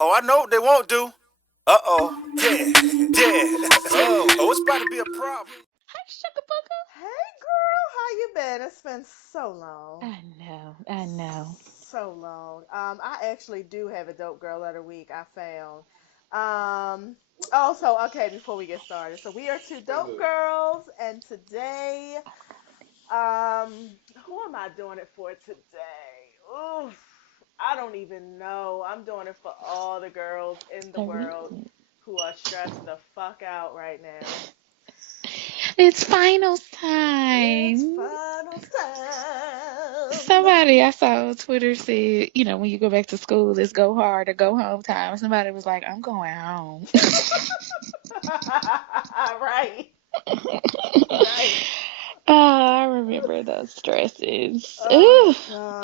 Oh, I know what they won't do. Uh-oh. Yeah. Yeah. Oh, it's about to be a problem. Hi, Sugar Booger. Hey girl, how you been? It's been so long. I know, I know. So long. I actually do have a dope girl of the week I found. Also, okay, before we get started. So we are two dope girls, and today, who am I doing it for today? Oof. I don't even know. I'm doing it for all the girls in the world Everything. who are stressed the fuck out right now. It's finals It's time. finals time. Somebody I saw on Twitter said, when you go back to school, it's go hard or go home time. Somebody was like, I'm going home. Right, right. Oh, I remember those stresses. Oh Ooh.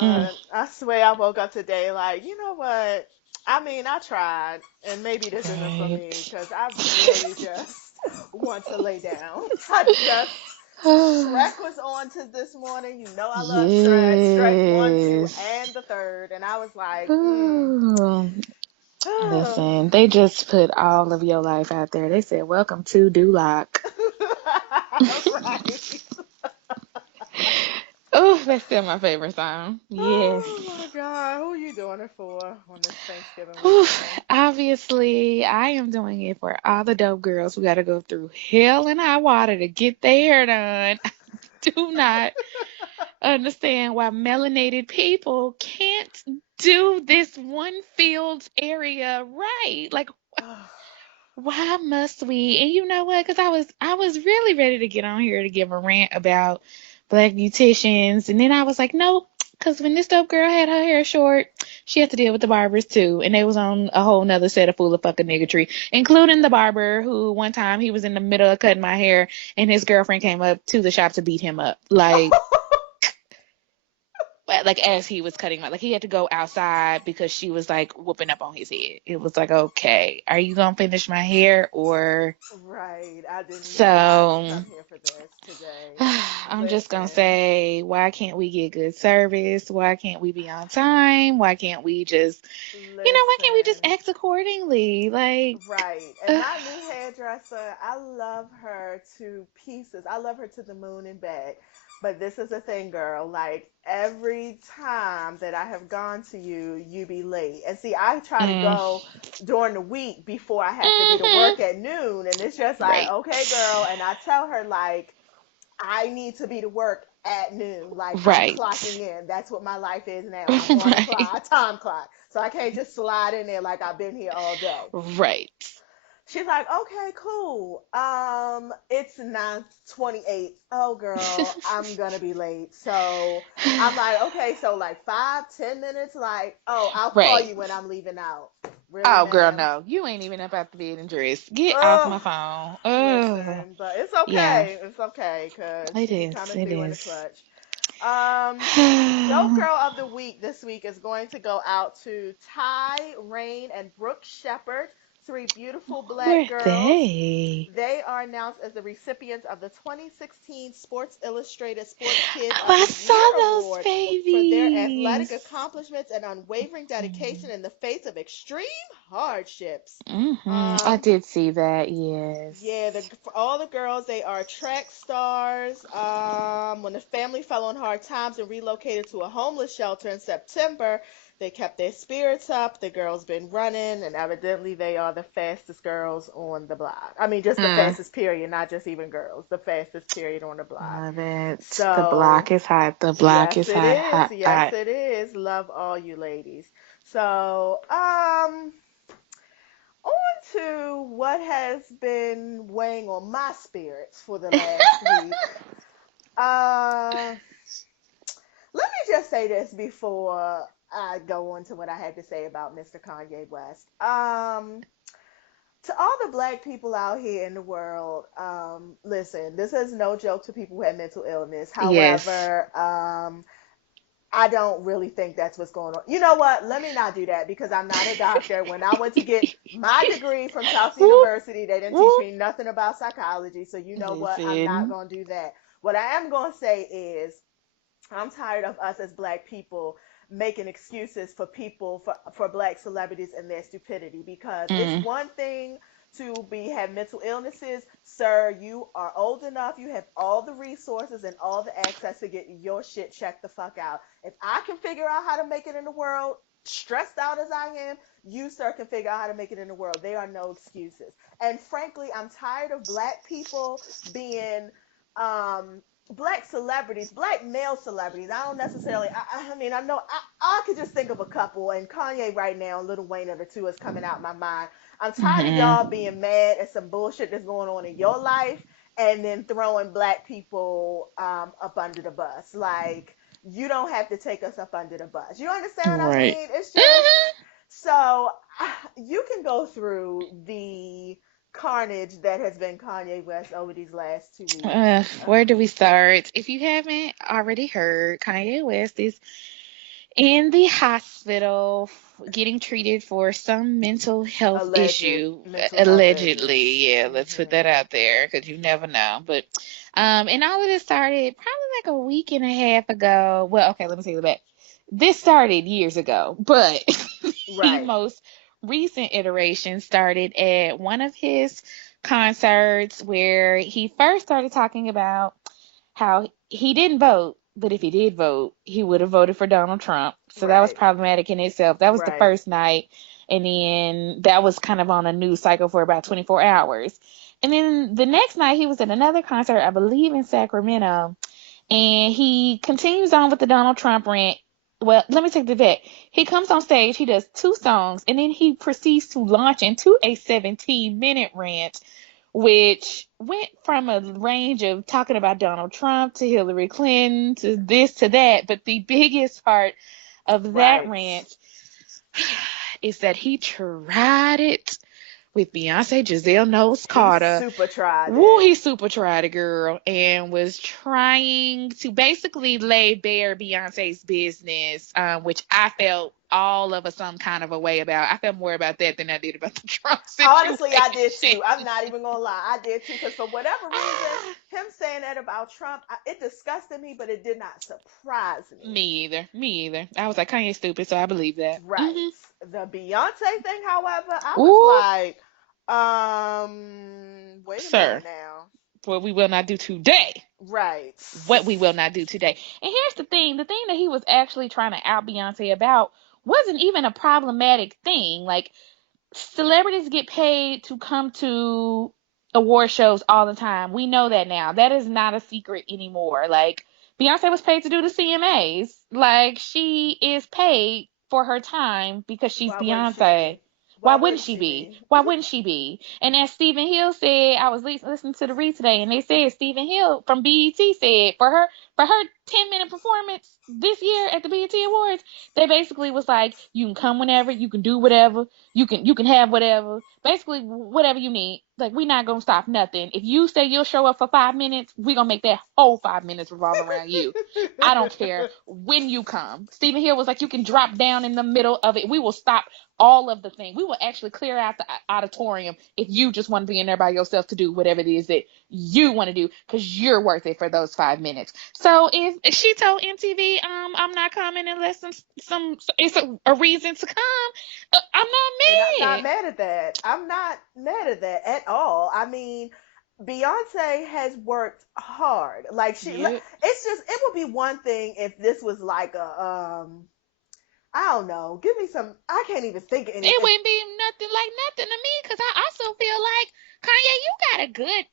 Mm. God. I swear I woke up today like, you know what? I mean, I tried, and maybe this isn't for me Right. because I really just want to lay down. I just Shrek was on to this morning. You know I love Shrek. Shrek one, two, Yes. and the third. And I was like, Ooh. oh. Listen, they just put all of your life out there. They said, "Welcome to Duloc." Right. Oh, that's still my favorite song. Yes. Oh my God. Who are you doing it for on this Thanksgiving Whew. weekend? Obviously, I am doing it for all the dope girls who got to go through hell and high water to get their hair done. Do not understand why melanated people can't do this one field area right. Like, why must we? And you know what? Because I was really ready to get on here to give a rant about black beauticians, and then I was like, nope. Because when this dope girl had her hair short, she had to deal with the barbers too, and they was on a whole nother set of full of fucking niggatry, including the barber who one time he was in the middle of cutting my hair, and his girlfriend came up to the shop to beat him up, like as he was cutting my, like he had to go outside because she was like whooping up on his head. It was like, okay, are you gonna finish my hair or? Right. I didn't So come here for this today. I'm just gonna Listen. say, why can't we get good service? Why can't we be on time? Why can't we just, why can't we just Listen. act accordingly? Like, Right. And uh, my new hairdresser, I love her to pieces. I love her to the moon and back. But this is a thing, girl. Like every time that I have gone to you, you be late. And see, I try to mm, go during the week before I have to be to hmm work at noon. And it's just like, right, okay, girl. And I tell her, like, I need to be to work at noon. Like I'm right, clocking in. That's what my life is now. I'm on a right, clock, a time clock. So I can't just slide in there like I've been here all day. right. She's like, okay, cool. It's 9:28. Oh, girl, I'm gonna be late. So I'm like, okay, so like 5, 10 minutes. Like, oh, I'll call Right. you when I'm leaving out. Really, Oh, girl, ma'am? no. You ain't even up out the bed and dressed. Get off Oh, my phone. Oh, listen, but it's yeah. okay. It's okay because It she be is. coming It through in the is. clutch. Dope Girl of the Week this week is going to go out to Ty, Rain, and Brooke Shepherd, three beautiful Who black are girls. they? They are announced as the recipients of the 2016 Sports Illustrated Sports Kids Oh, of I the Year saw those Award for their athletic babies. accomplishments and unwavering dedication Mm. in the face of extreme hardships. I Um, did see that. Yes. yeah, for all the girls, they are track stars. When the family fell on hard times and relocated to a homeless shelter in September, they kept their spirits up. The girls been running, and evidently they are the fastest girls on the block. I mean, just the Mm. fastest period, not just even girls. The fastest period on the block. Love it. The block So, is hot. The block yes, is it hot, is. hot, Yes, hot. it is. Love all you ladies. So, on to what has been weighing on my spirits for the last week. Uh, Let me just say this before I go on to what I had to say about Mr. Kanye West. To all the black people out here in the world, listen, this is no joke to people who have mental illness. Yes. However, I don't really think that's what's going on. You know what? Let me not do that because I'm not a doctor. When I went to get my degree from Tufts Whoop, University, they didn't teach whoop. me nothing about psychology. So you know what? I'm not Listen. going to do that. What I am going to say is I'm tired of us as black people. making excuses for people for black celebrities and their stupidity, because it's Mm. one thing to have mental illnesses. Sir, you are old enough, you have all the resources and all the access to get your shit checked the fuck out. If I can figure out how to make it in the world, stressed out as I am, you, sir, can figure out how to make it in the world. There are no excuses. And frankly, I'm tired of black people being um black celebrities, black male celebrities. I don't necessarily. I mean, I know. I could just think of a couple, and Kanye right now, and Lil Wayne are the two is coming out my mind. I'm tired of Mm-hmm. y'all being mad at some bullshit that's going on in your life, and then throwing black people up under the bus. Like, you don't have to take us up under the bus. You understand what I Right. mean? It's just Mm-hmm. so you can go through the carnage that has been Kanye West over these last 2 weeks. Where do we start? If you haven't already heard, Kanye West is in the hospital getting treated for some mental health Alleged issue. mental health issues. Allegedly, yeah, let's put that Hmm. out there because you never know. But and all of this started probably like a week and a half ago. Well, okay, let me take it back. This started years ago, but the Right, most recent iteration started at one of his concerts where he first started talking about how he didn't vote, but if he did vote, he would have voted for Donald Trump. So that was right, problematic in itself. That was the right. first night. And then that was kind of on a news cycle for about 24 hours. And then the next night, he was at another concert, I believe in Sacramento. And he continues on with the Donald Trump rant. Well, let me take the back. He comes on stage, he does two songs, and then he proceeds to launch into a 17-minute rant which went from a range of talking about Donald Trump to Hillary Clinton to this to that. But the biggest part of that Right. rant is that he tried it with Beyonce Giselle Knowles He Carter. super tried Woo, it. he super tried a girl and was trying to basically lay bare Beyonce's business, which I felt all of a some kind of a way about. I felt more about that than I did about the Trump Honestly, I did situation. too. I'm not even gonna lie. I did too. Because for whatever reason, Ah, him saying that about Trump, it disgusted me, but it did not surprise me me. either. Me either. I was like, Kanye's stupid, so I believe that. Right. The Beyonce thing, however, I was Ooh, like, wait a minute sir. now. What we will not do today. Right. What we will not do today. And here's the thing that he was actually trying to out Beyonce about wasn't even a problematic thing. Like, celebrities get paid to come to award shows all the time. We know that now. That is not a secret anymore. Like, Beyonce was paid to do the CMAs. Like, she is paid for her time because she's Why wouldn't she Beyonce. be? Why Why wouldn't wouldn't she she be? be? Why wouldn't she be? And as Stephen Hill said, I was listening to the read today, and they said Stephen Hill from BET said for her 10-minute performance this year at the BET Awards, they basically was like, you can come whenever, you can do whatever, you can have whatever, basically whatever you need. Like, we're not gonna stop nothing. If you say you'll show up for 5 minutes, we're gonna make that whole 5 minutes revolve around you. I don't care when you come. Stephen Hill was like, you can drop down in the middle of it. We will stop all of the thing. We will actually clear out the auditorium if you just want to be in there by yourself to do whatever it is that you want to do because you're worth it for those 5 minutes. So if she told MTV, I'm not coming unless some it's a reason to come, I'm And I'm not not mad. mad at that. I'm not mad at that at all. I mean, Beyonce has worked hard. Like, Yep. it's just, it would be one thing if this was like a I don't know. Give me some. I can't even think of any. It wouldn't be nothing like nothing to me because I also feel like Kanye, you got a good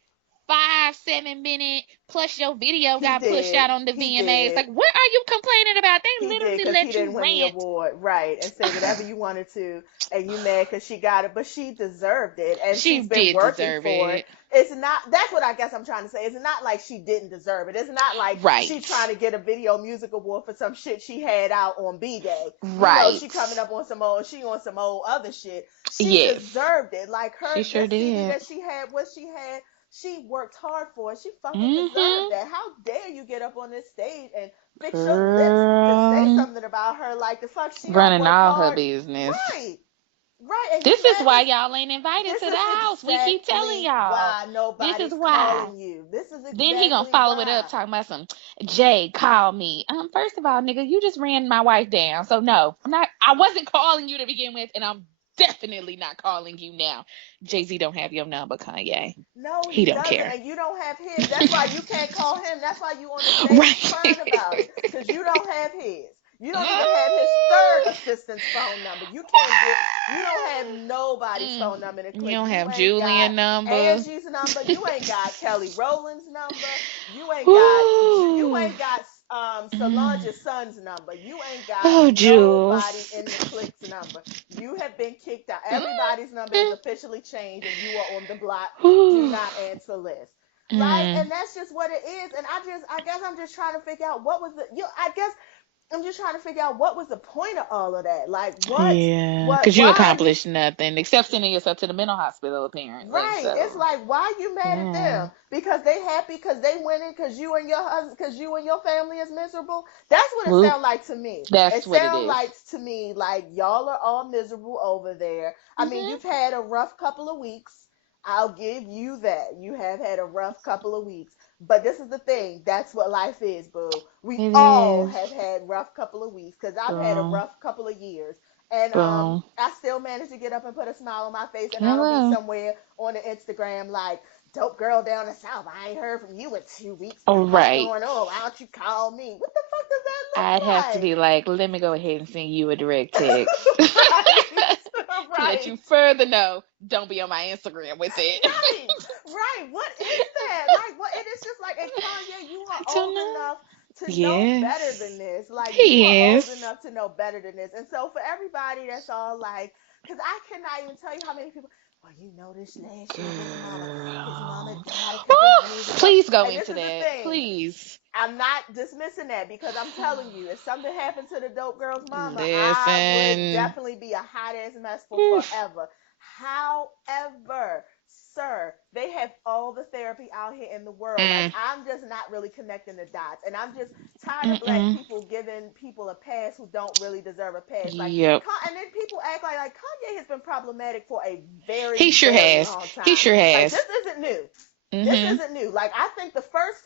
5-7 minute plus your video He got pushed did. out on the He VMAs. did. Like, what are you complaining about? They He did literally because he let didn't you win the rant. award, right? And say whatever you wanted to, and you mad because she got it, but she deserved it, and She she's been did working deserve for it. it. It's not. That's what I guess I'm trying to say. It's not like she didn't deserve it. It's not like she Right. trying to get a video music award for some shit she had out on B Day. You know, she Right. coming up on some old. She on some old other shit. She Yes. deserved it. Like, She her, sure this CD did. that she had, what she had. She worked hard for it. She fucking deserved Mm-hmm. that. How dare you get up on this stage and fix your lips to say Girl. something about her? Like, the fuck, she don't Running work all her hard. business. Right. Right, and This is why y'all ain't invited this to the is house. We keep telling exactly y'all. why This is nobody's why. calling you. This is Then he gonna exactly follow it up why. talking about some Jay, call me. First of all, nigga, you just ran my wife down. So no, I wasn't calling you to begin with, and I'm definitely not calling you now. Jay-Z don't have your number, Kanye. No, He he don't doesn't, care. and you don't have his. That's why you can't call him. That's why you on the stage crying Right. about it, because you don't have his. You don't even have his third assistant's phone number. You can't get. You don't have nobody's phone number to You click. don't You have ain't got Julian number. Angie's number. You ain't got Kelly Rowland's number. You ain't got. You Ooh. ain't got Mm. Solange's son's number. You ain't got Oh, nobody Jules. in the clique's number. You have been kicked out. Mm. Everybody's number is officially changed, and you are on the block do Ooh. not answer list. Like, Mm. and that's just what it is. And I guess I'm just trying to figure out what was the, I guess I'm just trying to figure out what was the point of all of that. Like, Yeah, what, because you why are you, accomplished nothing except sending yourself to the mental hospital, apparently. right? It's So, like, why are you mad at yeah. them? Because they happy because they winning because you and your husband, because you and your family is miserable. That's what it Whoop. sounds like to me. It That's what it sounds is. like to me like y'all are all miserable over there. I mean, Mm-hmm. you've had a rough couple of weeks. I'll give you that. You have had a rough couple of weeks. But this is the thing. That's what life is, boo. We It all is. have had rough couple of weeks because I've had a Boom. rough couple of years. And Boom. I still manage to get up and put a smile on my face, and I don't be Hello. somewhere on the Instagram like dope girl down the south. I ain't heard from you in 2 weeks. All What's right. going on? Why don't you call me? What the fuck does I'd have that to look be like, let me go ahead and send you a direct like? text Right, to let right. you further know. Don't be on my Instagram with it. Right, right. What is that? Like, what? It is just like, and Kanye, you are I don't old know. enough to know better than Yes. this. Like, you are He old is. enough to know better than this. And so, for everybody that's all like, because I cannot even tell you how many people. Well, you know, this last year, his mama Girl. died a couple of years Oh, ago. please go And this into is the that. thing. Please. I'm not dismissing that because I'm telling you, if something happened to the dope girl's mama, I would Listen. definitely be a hot ass mess for Oof. forever. However, sir, they have all the therapy out here in the world. Like, Mm. I'm just not really connecting the dots. And I'm just tired of black Mm-mm. people giving people a pass who don't really deserve a pass. Like, Yep. and then people act like Kanye has been problematic for a very, He sure very has. long He time. sure Like, has. this isn't new. This Mm-hmm. isn't new. Like, I think the first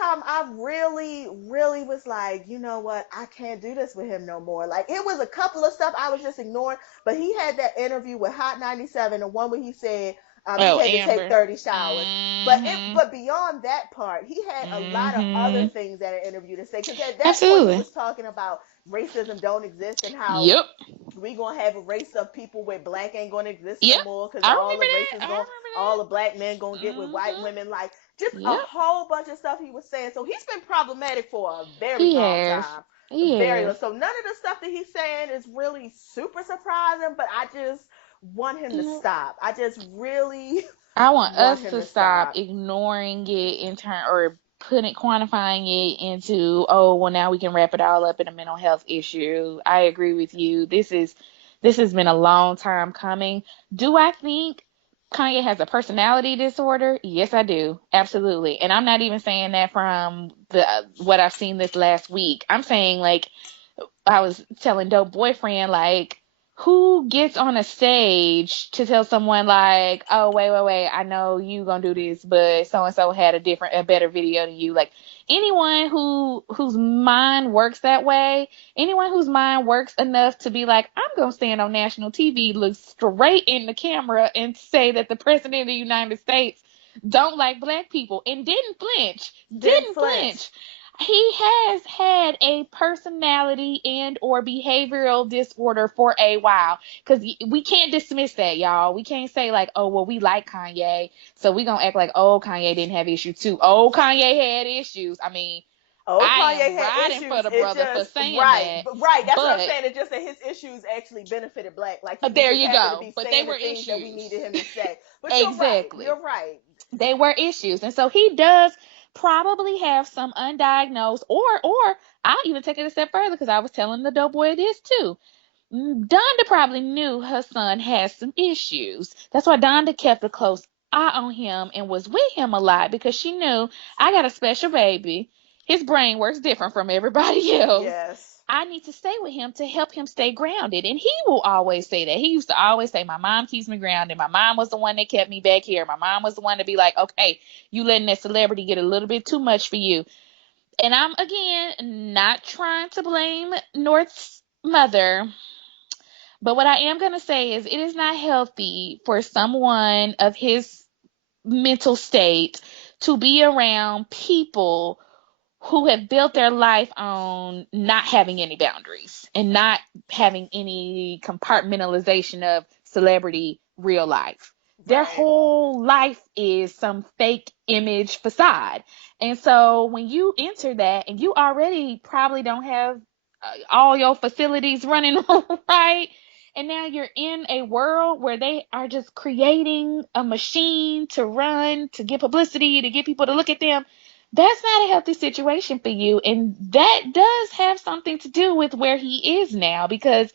time I really, really was like, you know what, I can't do this with him no more. Like, it was a couple of stuff I was just ignoring, but he had that interview with Hot 97, the one where he said he Oh, had to take Amber. 30 showers. Mm-hmm. But beyond that part, he had a lot of other Mm-hmm. things at an interview to say. Because at that point, he Absolutely. was talking about racism don't exist and how Yep. we gonna have a race of people where black ain't gonna exist no Yep. more because I all remember the that. races I going all the remember black men gonna that. get with white Mm-hmm. women, like just a Yep. whole bunch of stuff he was saying. So he's been problematic for a very He long has. time. He has. So none of the stuff that he's saying is really super surprising, but I just want him to Nope. stop. I just really I want want us him to to stop stop. ignoring it in turn or putting quantifying it into, oh well, now we can wrap it all up in a mental health issue. I agree with you. This has been a long time coming. Do I think Kanye has a personality disorder? Yes, I do. Absolutely. And I'm not even saying that from the what I've seen this last week. I'm saying like I was telling dope boyfriend like who gets on a stage to tell someone like, oh wait, I know you gonna do this, but so and so had a better video than you. Like anyone whose mind works that way, anyone whose mind works enough to be like, I'm gonna stand on national TV, look straight in the camera, and say that the president of the United States don't like black people and didn't flinch, Didn't didn't flinch. flinch. He has had a personality and or behavioral disorder for a while because we can't dismiss that, y'all. We can't say like, oh well, we like Kanye, so we gonna act like, oh, Kanye didn't have issues too. Oh, Kanye had issues. I mean, Oh, I Kanye am had riding for issues. the It brother for just saying right, that, but right. That's what I'm but saying. It's just that his issues actually benefited black. Like he was there just you happy to go. be But they saying the were things that we issues. needed him to say. But you're right. Exactly. You're right. They were issues. And so he does probably have some undiagnosed or I'll even take it a step further because I was telling the dope boy this too. Donda probably knew her son had some issues. That's why Donda kept a close eye on him and was with him a lot because she knew I got a special baby. His brain works different from everybody else. Yes. I need to stay with him to help him stay grounded. And he will always say that. He used to always say, my mom keeps me grounded. My mom was the one that kept me back here. My mom was the one to be like, okay, you letting that celebrity get a little bit too much for you. And I'm, again, not trying to blame North's mother. But what I am going to say is it is not healthy for someone of his mental state to be around people who have built their life on not having any boundaries and not having any compartmentalization of celebrity real life. Their Right. whole life is some fake image facade. And so when you enter that and you already probably don't have all your facilities running right, and now you're in a world where they are just creating a machine to run, to get publicity, to get people to look at them, that's not a healthy situation for you. And that does have something to do with where he is now, because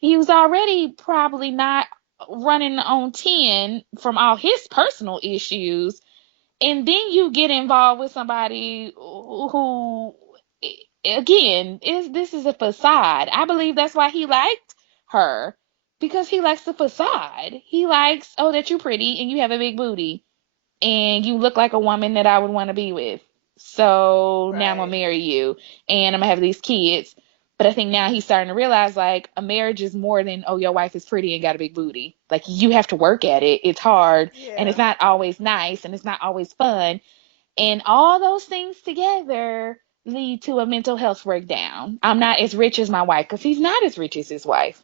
he was already probably not running on 10 from all his personal issues. And then you get involved with somebody who, again, is this is a facade. I believe that's why he liked her, because he likes the facade. He likes, oh, that you're pretty and you have a big booty and you look like a woman that I would want to be with. So now I'm gonna Right. marry you and I'm gonna have these kids. But I think now he's starting to realize like a marriage is more than, oh, your wife is pretty and got a big booty. Like you have to work at it. It's hard and it's Yeah. not always nice and it's not always fun. And all those things together lead to a mental health breakdown. I'm not as rich as my wife because he's not as rich as his wife.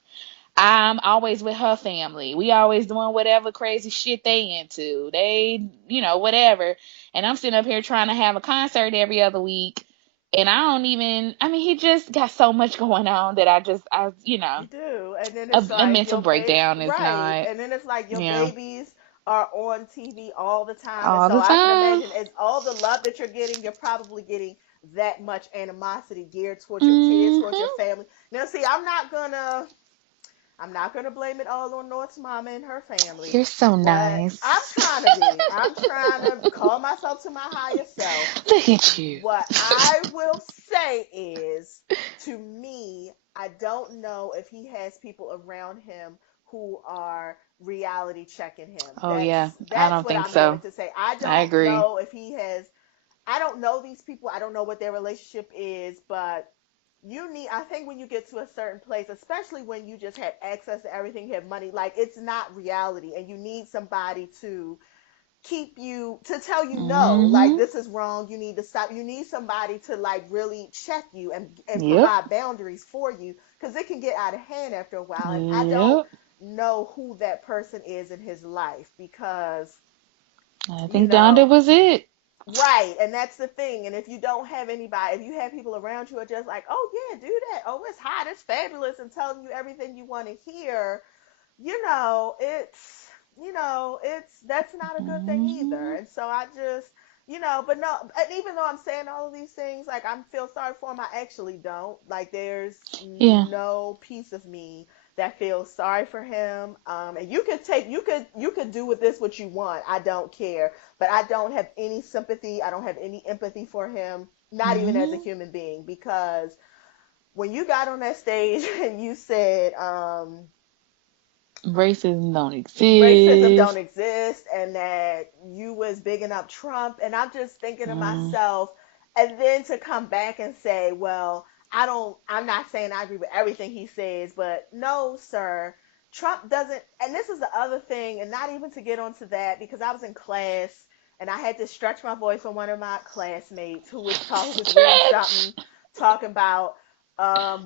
I'm always with her family. We always doing whatever crazy shit they into. They, whatever. And I'm sitting up here trying to have a concert every other week. And I don't even, I mean, he just got so much going on that You do. And then it's a like mental your baby, breakdown is right. not, And then it's like your yeah, babies are on TV all the time. And all so the I can time. imagine as all the love that you're getting, you're probably getting that much animosity geared towards your kids, towards your Hmm. family. Now, see, I'm not gonna blame it all on North's mama and her family. You're so What I'm nice. trying to be, I'm trying to call myself to my higher self. Look at you. What I will say is, to me, I don't know if he has people around him who are reality checking him. Oh, yeah. That's I that's don't what think I'm going so. to say. I I don't agree. know if he has. I don't know these people. I don't know what their relationship is, but I think when you get to a certain place, especially when you just have access to everything, you have money, like it's not reality, and you need somebody to tell you no, like Hmm. this is wrong, you need to stop. You need somebody to like really check you and Yep. provide boundaries for you, because it can get out of hand after a while. And I don't Yep. know who that person is in his life, because I you think Donda know was it. right, and that's the thing. And if you don't have anybody, if you have people around you who are just like, oh yeah, do that, oh it's hot, it's fabulous, and telling you everything you want to hear, it's that's not a good thing either. Hmm. And so I just, but no, and even though I'm saying all of these things, like I feel sorry for him, I actually don't. Like there's Yeah. no piece of me that feels sorry for him. And you could do with this what you want. I don't care, but I don't have any sympathy. I don't have any empathy for him, not even as a Hmm. human being, because when you got on that stage and you said, Racism don't racism don't exist. exist, and that you was bigging up Trump, and I'm just thinking to Mm. myself, and then to come back and say, well, I'm not saying I agree with everything he says, but no, sir, Trump doesn't. And this is the other thing, and not even to get onto that, because I was in class and I had to stretch my voice on one of my classmates who was reading Stretch. something talking about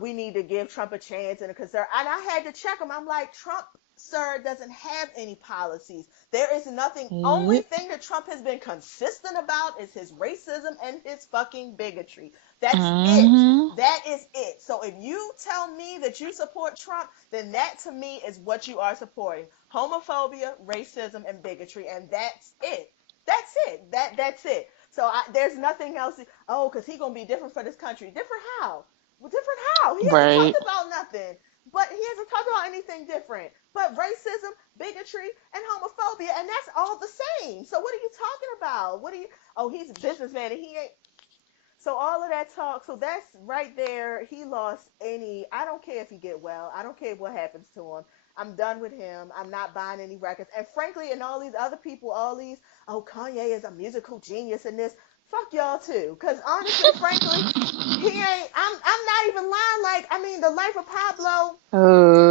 we need to give Trump a chance and a concern. And I had to check him. I'm like, Trump, sir, doesn't have any policies. There is nothing. Only Yep. thing that Trump has been consistent about is his racism and his fucking bigotry. That's it. Hmm. That is it. So if you tell me that you support Trump, then that to me is what you are supporting: homophobia, racism, and bigotry, and that's it. That's it. That's it. So there's nothing else. Oh, because he's gonna be different for this country. Different how? Well, different how? He hasn't Right. talked about nothing. But he hasn't talked about anything different but racism, bigotry, and homophobia, and that's all the same. So what are you talking about? What are you? Oh, he's a businessman, and he ain't. So all of that talk, so that's right there. He lost any. I don't care if he get well. I don't care what happens to him. I'm done with him. I'm not buying any records. And frankly, and all these other people, all these, oh, Kanye is a musical genius and this. Fuck y'all too. Cause honestly, frankly, he ain't. I'm not even lying. Like, I mean, the life of Pablo,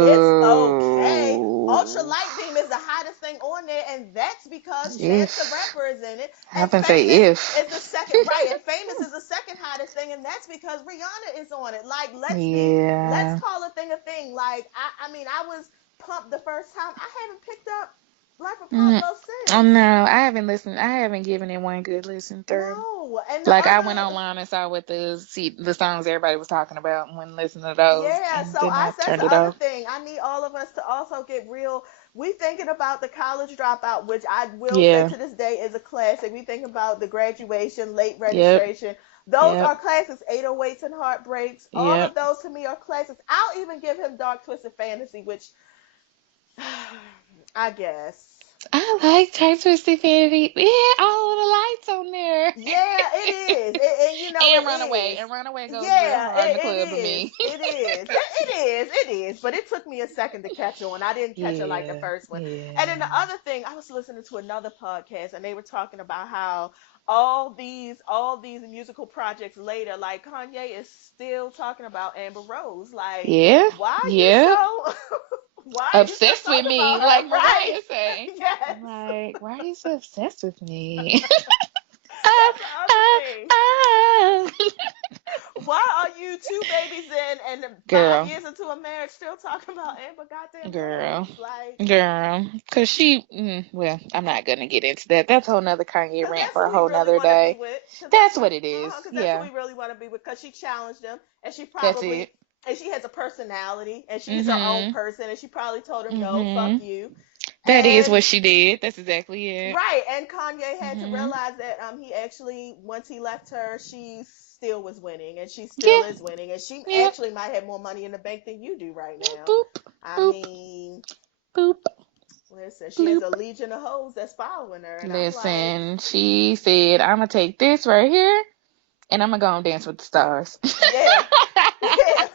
it's okay. Ultra Oh, Light Beam is the hottest thing on there, and that's because Chance the if Rapper is in it, I and can say Famous if, is the second, right? And Famous is the second hottest thing, and that's because Rihanna is on it. Like, let's yeah. call a thing a thing. Like, I mean, I was pumped the first time. I haven't picked up Life of Mm, Pablo oh since. no, I haven't listened. I haven't given it one good listen through. No, and the Like I went other. online and saw what the songs everybody was talking about and went listen to those, Yeah, and so then I that's turned the it other off. thing. I need all of us to also get real. We thinking about the college dropout, which I will say Yeah. to this day is a classic. We think about the graduation, late Yep. registration. Those Yep. are classics. 808s and Heartbreaks. All of Yep. those to me are classics. I'll even give him Dark Twisted Fantasy, which I guess. I like Tight Twisted Fantasy. Yeah, all of the lights on there. Yeah, it is. And you know, And it Runaway. is. And Runaway goes real Yeah, hard in the it club for is. me. It is. It is. But it took me a second to catch on. I didn't catch it like the Yeah. first one. And then Yeah. the other thing, I was listening to another podcast and they were talking about how all these musical projects later, like Kanye is still talking about Amber Rose. Like, Yeah. why are you Yep. so why are you still Obsessed with talking me, about like her? Right. Mariah say. Yes. I'm like, why are you so obsessed with me? ah, That's the other ah, thing. ah. Why are you two babies in and 5 Girl, years into a marriage still talking about Amber goddamn girl, Rose? Like, girl. Cause well, I'm not gonna get into that. That's a whole nother Kanye cause rant that's for who a he whole really nother want to be day. with. That's what it is. Cause that's who Yeah, he really want to be with. Cause she challenged him, and she that's probably, it. and she has a personality, and she's her own Mhm, person, and she probably told him no, fuck mhm. you, That is and what she did. That's exactly it. right, and Kanye had to Mhm. realize that he actually once he left her, she still was winning, and she still Yeah, is winning, and she yeah. actually might have more money in the bank than you do right now. Boop, I boop, mean, boop, listen, she has a bloop. legion of hoes that's following her, and I'm like, Listen, she said, "I'm gonna take this right here, and I'm gonna go and dance with the stars." yeah, yeah,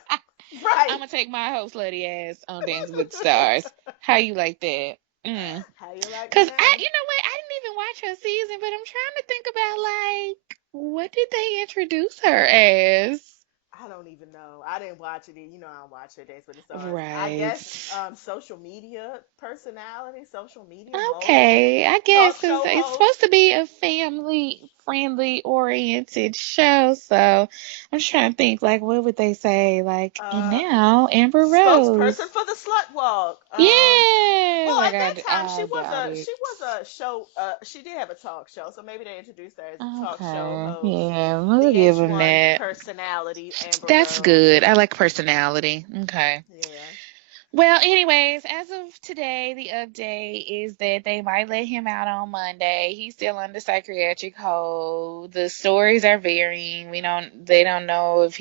I'm right. gonna take my whole slutty ass on Dancing with the Stars. How you like that? Mm. How you like me Cause now? you know what? I didn't even watch her season, but I'm trying to think about like what did they introduce her as? I don't even know. I didn't watch it. You know, I don't watch her Dance with the Stars. I Right. guess social media personality, social media mogul, Okay, I guess talk because show it's host. supposed to be a family friendly oriented show, so I'm just trying to think like what would they say like and Uh, now Amber spokesperson Rose. for the Slut Walk. Yeah, Well, like at that time I doubt she it. was a show. She did have a talk show, so maybe they introduced her as a talk show Okay, host. yeah, The we'll give them H1 that. personality, Amber That's Rose. good. I like personality. Okay. Yeah. Well, anyways, as of today, the update is that they might let him out on Monday. He's still under psychiatric hold. The stories are varying. They don't know if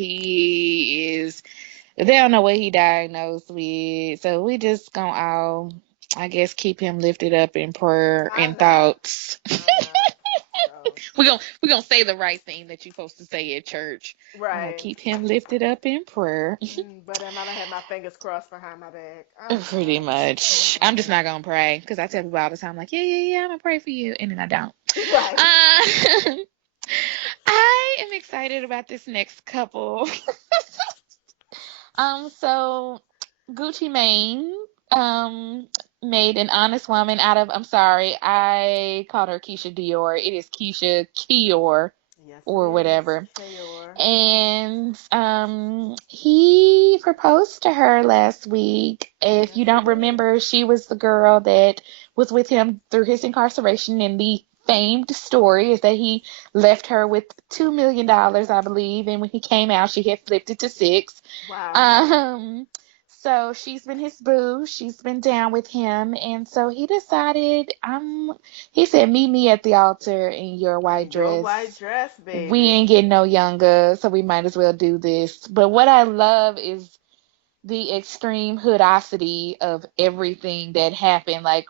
they don't know what he diagnosed with. So we just gonna all, I guess, keep him lifted up in prayer I'm and not. thoughts. I'm not. So We're gonna say the right thing that you're supposed to say at church. right. Keep him lifted up in prayer. But am I gonna have my fingers crossed behind my back? I'm Pretty not. much. I'm just not gonna pray because I tell people all the time, like, yeah, yeah, yeah, I'm gonna pray for you, and then I don't. Right. Uh, I am excited about this next couple. So Gucci Mane, made an honest woman out of. I'm sorry, I called her Keisha Dior. It is Keisha K'aoir Yes, it or is. whatever. Kayor. And he proposed to her last week. If Yes, you he don't did. remember, she was the girl that was with him through his incarceration. And the famed story is that he left her with $2 million, I believe. And when he came out, she had flipped it to six. Wow. Um, so she's been his boo. She's been down with him, and so he decided, he said, meet me at the altar in your white In your white dress. dress, We baby. ain't getting no younger, so we might as well do this. But what I love is the extreme hoodosity of everything that happened. Like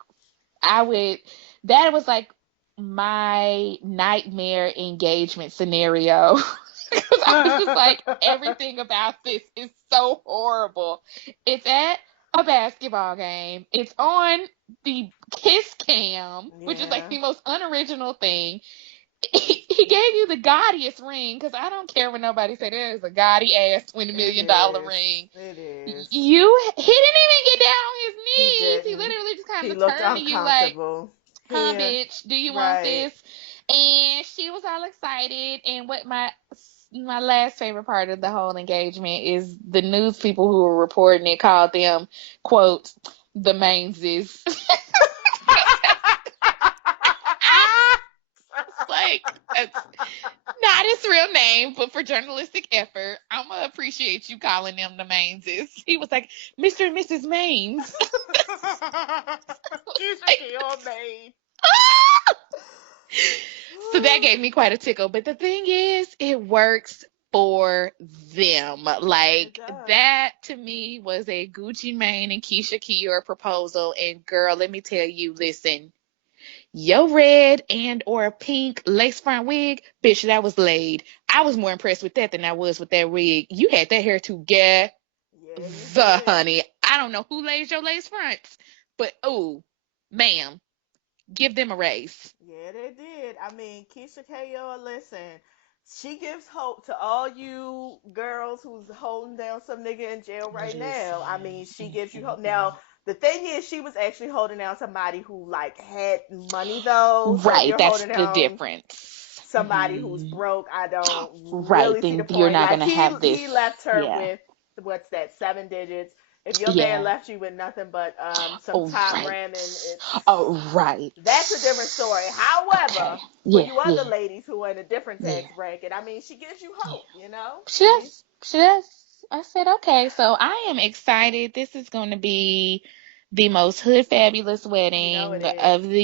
I would, that was like my nightmare engagement scenario. 'Cause I was just like, everything about this is so horrible. It's at a basketball game. It's on the Kiss Cam, which is like Yeah. the most unoriginal thing. He gave you the gaudiest ring because I don't care what nobody say. That is a gaudy ass $20 It million is. ring. It is. He didn't even get down on his He knees. He didn't. literally just kind He of looked turned to you like, uncomfortable. huh, Here. bitch, do you want Right. this? And she was all excited. And what my last favorite part of the whole engagement is the news people who were reporting it called them, quote, the Mainses. It's like, that's not his real name, but for journalistic effort, I'm gonna appreciate you calling them the Mainses. He was like, Mr. and Mrs. Maines. Keyshia Like, K'aoir made. so that gave me quite a tickle. But the thing is, it works for them. It Like, does. that to me was a Gucci Mane and Keyshia K'aoir proposal. And girl, let me tell you, listen, your red and or pink lace front wig, bitch, that was laid. I was more impressed with that than I was with that wig. You had that hair together, Yeah, you did. honey. I don't know who lays your lace fronts, but oh, ma'am, give them a raise. Yeah, they did. I mean, Keyshia K'aoir, listen, she gives hope to all you girls who's holding down some nigga in jail right now. I mean, Listen. she gives you hope. Now, the thing is, she was actually holding down somebody who like had money though. So if Right, you're that's holding the down difference. somebody who's broke, I don't Right, really see the then you're point. not Like gonna have this. he left her Yeah, with what's that, 7 digits. If your man yeah. left you with nothing but some Oh, top right. ramen, Oh, right. that's a different story. Okay. However, for Yeah, you other yeah, ladies who are in a different yeah, tax bracket, I mean, she gives you yeah. hope, you know? She does. She does. I said, okay, so I am excited. This is going to be the most hood fabulous You know it wedding is. of the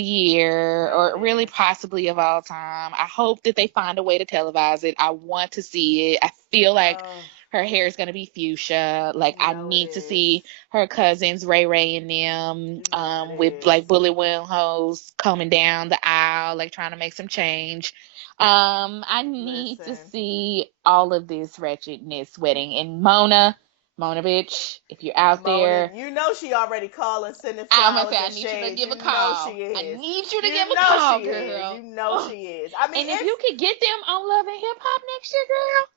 You year, know or it really is. possibly of all time. I hope that they find a way to televise it. I want to see it. I feel like Oh, her hair is going to be fuchsia. Like, you I know it need to is. see her cousins, Ray Ray and them, You know it with is. like bullet wheel hose coming down the aisle, like trying to make some change. I need to Listen, see all of this wretchedness wedding. And Mona bitch, if you're out Mona, there, you know she already calling, sending I'm gonna flowers say I and need you to shades. give You a know she call. I is. need you to give You a know she call, is. girl. You know Oh, she is. I mean, and if it's you could get them on Love and Hip Hop next year, girl,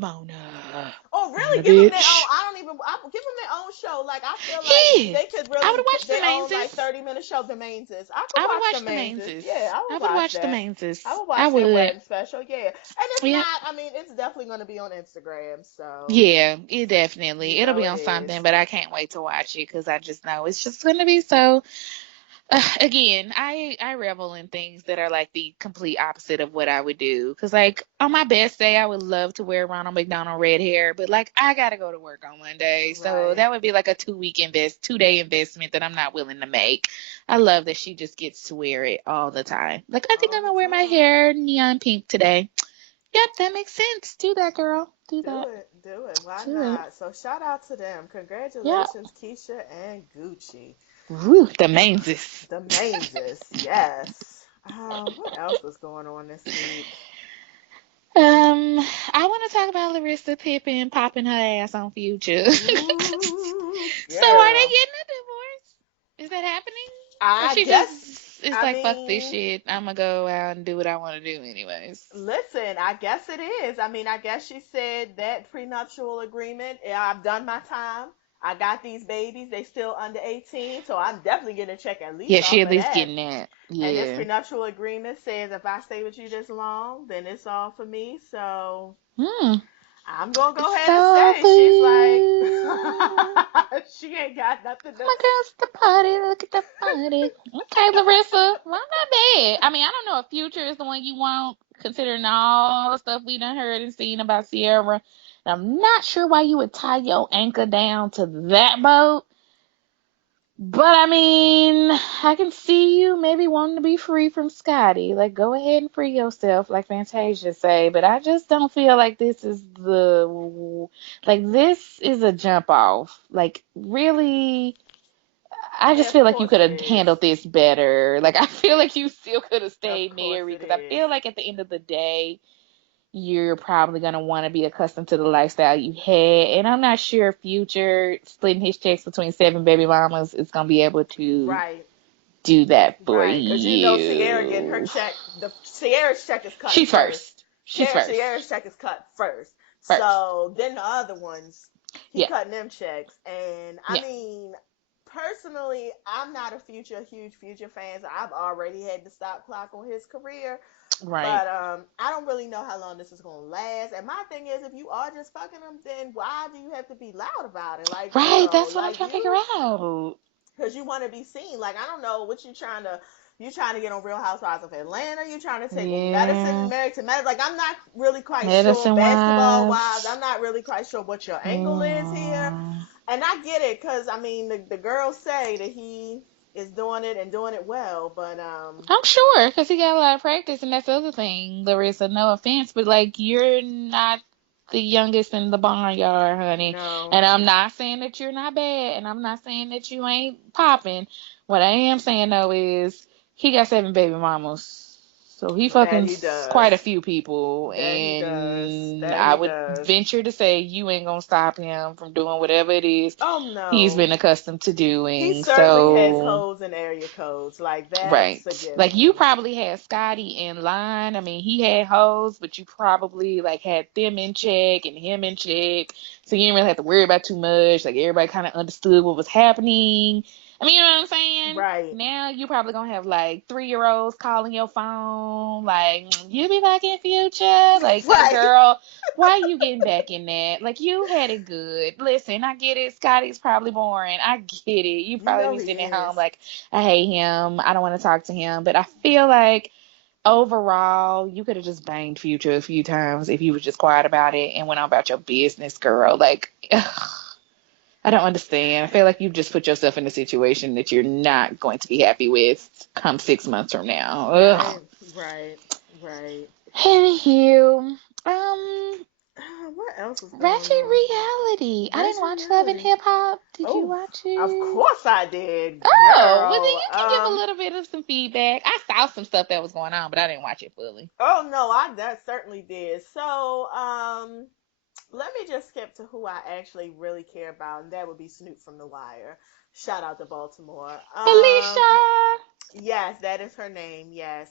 Mona, oh, Mona really? Give them their own. bitch. I don't even. Give them their own show. Like I feel like Yeah, they could I really would put watch the their own like Mainses. 30-minute show. The Mainses. I could I would watch the watch the Mainses. Mainses. Yeah, I I would would watch watch the that. I Mainses. would I watch their would. wedding special. Yeah, and if Yep. not, I mean, it's definitely going to be on Instagram. So Yeah, it you definitely. It'll know be it on is. something, but I can't wait to watch it because I just know it's just going to be so. Again, I revel in things that are like the complete opposite of what I would do. Because like on my best day, I would love to wear Ronald McDonald red hair, but like I gotta go to work on Monday, so Right. that would be like a 2-day investment that I'm not willing to make. I love that she just gets to wear it all the time. Like I think All I'm the gonna wear my time. hair neon pink today. Yep, that makes sense. Do that, girl. Do Do that. it. Do it. Why Do it. not? So shout out to them. Yep. Congratulations, Keisha and Gucci. Woo, the Mainses. The Mainses. Yes. What else was going on this week? I want to talk about Larissa Pippen popping her ass on Future. So Ooh, are they girl. getting a divorce? Is that happening? Or I she guess, just is I like, fuck this mean, shit. I'm gonna go out and do what I want to do anyways. listen, I guess it is. I mean, I guess she said that prenuptial agreement, yeah, I've done my time. I got these babies. They still under 18, so I'm definitely getting a check at least Yeah, she off at of least that. getting that. And this Yeah. prenuptial agreement says if I stay with you this long, then it's all for me. So Hmm. I'm gonna go It's ahead and all stay. for She's like, you. she ain't got nothing to. My girl's the party. Look at the party. Okay, Larissa. Well, not bad. I mean, I don't know if Future is the one you want, considering all the stuff we done heard and seen about Sierra. And I'm not sure why you would tie your anchor down to that boat. But I mean, I can see you maybe wanting to be free from Scotty. Like, go ahead and free yourself, like Fantasia say. But I just don't feel like this is a jump off. Like, really, I just Yeah, of feel like you course could it have is. handled this better. Like, I feel like you still could have Of stayed course married it because I is. feel like at the end of the day, you're probably going to want to be accustomed to the lifestyle you had. And I'm not sure Future splitting his checks between 7 baby mamas is going to be able to Right. do that for Right. Because you know Sierra getting her you. check. The Sierra's check is cutting She's first. first. She's Sierra's first. check is cut first. First. So then the other ones, he Yeah. cutting them checks. And I Yeah. mean, personally, I'm not a huge Future fan. So I've already had to stop clock on his career. Right. But I don't really know how long this is gonna last. And my thing is, if you are just fucking them, then why do you have to be loud about it? Like, Right. girl, That's what I'm like trying to figure you, out. because you want to be seen. Like, I don't know what you trying to get on Real Housewives of Atlanta. You trying to take Medicine Yeah. Married to Medicine. Like, I'm not really quite sure Medicine basketball wise. I'm wives. not really quite sure what your angle is here. Hmm. And I get it, because I mean the girls say that he is doing it and doing it well, but I'm sure, because he got a lot of practice, and that's the other thing, Larissa. No offense, but like you're not the youngest in the barnyard, honey. no. And I'm not saying that you're not bad, and I'm not saying that you ain't popping. What I am saying though is he got 7 baby mamas. So he That fucking he quite a does. few people, That he does. and That I he would does. venture to say you ain't gonna stop him from doing whatever it is Oh he's no. been accustomed to He doing. certainly has So hoes and area codes. Like, right. that's a Like you given. probably had Scotty in line. I mean, he had hoes, but you probably like had them in check and him in check. So you didn't really have to worry about too much. Like everybody kind of understood what was happening. I mean, you know what I'm saying? Right. Now you probably gonna have like 3-year-olds calling your phone, like you be back in Future, like Right. girl, why you getting back in that? Like you had it good. Listen, I get it. Scotty's probably boring. I get it. You You probably know be he sitting at home is. like I hate him. I don't want to talk to him. But I feel like overall, you could have just banged Future a few times if you was just quiet about it and went on about your business, girl. Like, ugh, I don't understand. I feel like you've just put yourself in a situation that you're not going to be happy with come 6 months from now. Ugh. Right. Right. Right. Anywho, um, What else is going Ratchet on? Reality. I didn't Ratchet watch Love and reality. Hip Hop. Did you Oh, watch of it? course I did, Oh, well then girl. you can give a little bit of some feedback. I saw some stuff that was going on, but I didn't watch it fully. Oh no, I that certainly did. So, let me just skip to who I actually really care about, and that would be Snoop from The Wire. Shout out to Baltimore. Alicia. Yes, that is her name. Yes.